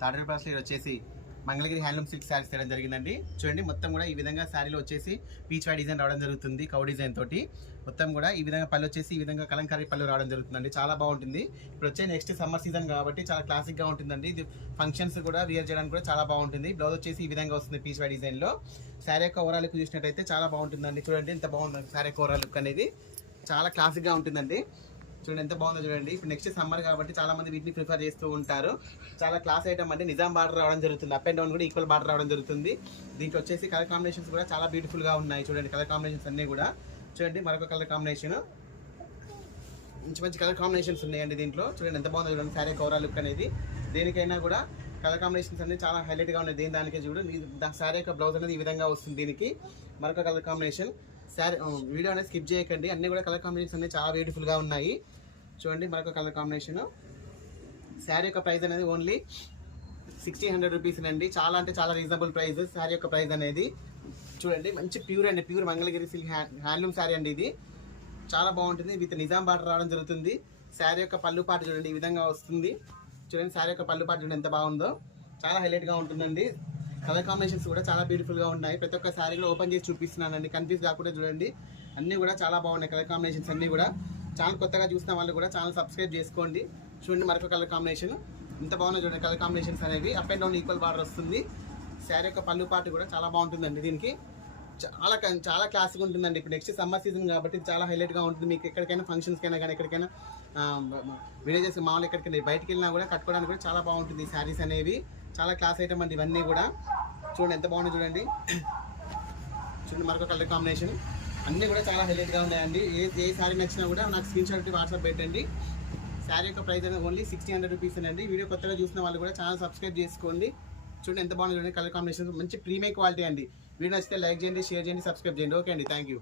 తాడేపల్లిలో వచ్చేసి Mangalagiri handloom silk saris తేయడం జరిగిందండి. చూడండి మొత్తం కూడా ఈ విధంగా శారీలో వచ్చేసి పీచ్ వై డిజైన్ రావడం జరుగుతుంది. కౌ డిజైన్ తోటి మొత్తం కూడా ఈ విధంగా పళ్ళు వచ్చేసి ఈ విధంగా కలంకారీ పళ్ళు రావడం జరుగుతుందండి. చాలా బాగుంటుంది. ఇప్పుడు వచ్చే నెక్స్ట్ సమ్మర్ సీజన్ కాబట్టి చాలా క్లాసిక్ గా ఉంటుందండి. ఇది ఫంక్షన్స్ కూడా వియర్ చేయడానికి కూడా చాలా బాగుంటుంది. బ్లౌజ్ వచ్చేసి ఈ విధంగా వస్తుంది పీచ్ వై డిజైన్ లో. శారీ యొక్క ఓవరాల్ లుక్ చూసినట్టయితే చాలా బాగుంటుందండి. చూడండి ఎంత బాగుంది శారీ యొక్క ఓవరాల్ లుక్ అనేది. చాలా క్లాసిక్ గా ఉంటుందండి. చూడండి ఎంత బాగుందో చూడండి. ఇప్పుడు నెక్స్ట్ సమ్మర్ కాబట్టి చాలా మంది వీటిని ప్రిఫర్ చేస్తూ ఉంటారు. చాలా క్లాస్ ఐటమ్ అంటే నిజాం బార్డర్ రావడం జరుగుతుంది. అప్ అండ్ డౌన్ కూడా ఈక్వల్ బార్డర్ రావడం జరుగుతుంది. దీంట్లో వచ్చేసి కలర్ కాంబినేషన్స్ కూడా చాలా బ్యూటిఫుల్ గా ఉన్నాయి. చూడండి కలర్ కాంబినేషన్స్ అన్ని కూడా చూడండి. మరొక కలర్ కాంబినేషన్, మంచి మంచి కలర్ కాంబినేషన్స్ ఉన్నాయండి దీంట్లో. చూడండి ఎంత బాగుందో చూడండి శారీ ఓవరాల్ లుక్ అనేది. దేనికైనా కూడా కలర్ కాంబినేషన్స్ అన్ని చాలా హైలైట్ గా ఉన్నాయి. దానికి చూడండి శారీ యొక్క బ్లౌజ్ అనేది ఈ విధంగా వస్తుంది. దీనికి మరొక కలర్ కాంబినేషన్. శారీ వీడియో అనేది స్కిప్ చేయకండి. అన్ని కూడా కలర్ కాంబినేషన్స్ అన్ని చాలా బ్యూటిఫుల్ గా ఉన్నాయి. చూడండి మరొక కలర్ కాంబినేషన్. శారీ యొక్క ప్రైస్ అనేది ఓన్లీ 1600 రూపీస్ అండి. చాలా అంటే చాలా రీజనబుల్ ప్రైస్ శారీ యొక్క ప్రైస్ అనేది. చూడండి మంచి ప్యూర్ అండి, pure Mangalagiri silk handloom sari అండి. ఇది చాలా బాగుంటుంది. విత్ నిజాం బార్డర్ రావడం జరుగుతుంది. శారీ యొక్క పళ్ళు పాటు చూడండి ఈ విధంగా వస్తుంది. చూడండి శారీ యొక్క పళ్ళు పాటు చూడండి ఎంత బాగుందో. చాలా హైలైట్ గా ఉంటుందండి. కలర్ కాంబినేషన్స్ కూడా చాలా బ్యూటిఫుల్ గా ఉన్నాయి. ప్రతి ఒక్క శారీ కూడా ఓపెన్ చేసి చూపిస్తున్నానండి, కన్ఫ్యూజ్ కాకుండా చూడండి. అన్ని కూడా చాలా బాగున్నాయి కలర్ కాంబినేషన్స్ అన్ని కూడా. ఛానల్ కొత్తగా చూసిన వాళ్ళు కూడా ఛానల్ సబ్స్క్రైబ్ చేసుకోండి. చూడండి మరొక కలర్ కాంబినేషన్ ఎంత బాగుందో చూడండి. కలర్ కాంబినేషన్స్ అనేవి up and down equal border వస్తుంది. శారీ యొక్క పళ్ళు పాటు కూడా చాలా బాగుంటుందండి. దీనికి చాలా చాలా క్లాసిక్ ఉంటుందండి. ఇప్పుడు నెక్స్ట్ సమ్మర్ సీజన్ కాబట్టి చాలా హైలైట్గా ఉంటుంది. మీకు ఎక్కడికైనా ఫంక్షన్స్కైనా కానీ ఎక్కడికైనా విలేజెస్ మామూలు ఎక్కడికైనా బయటికి వెళ్ళినా కూడా కట్టుకోవడానికి కూడా చాలా బాగుంటుంది. ఈ శారీస్ అనేవి చాలా క్లాస్ ఐటమ్ అండి ఇవన్నీ కూడా. చూడండి ఎంత బాగుంది చూడండి. చూడండి మరొక కలర్ కాంబినేషన్. అన్నీ కూడా చాలా హైలైట్గా ఉన్నాయండి. ఏ శారీ నచ్చినా కూడా నాకు స్క్రీన్ షాట్ వాట్సాప్ పెట్టండి. శారీ యొక్క ప్రైస్ అనేది ఓన్లీ 1600 రూపీస్ అండి. వీడియో కొత్తగా చూసిన వాళ్ళు కూడా ఛానల్ సబ్స్క్రైబ్ చేసుకోండి. చూడండి ఎంత బాగుంది చూడండి. కలర్ కాంబినేషన్ మంచి ప్రీమియం క్వాలిటీ అండి. వీడియో నచ్చితే లైక్ చేయండి, షేర్ చేయండి, సబ్స్క్రైబ్ చేయండి. ఓకే అండి, థ్యాంక్ యూ.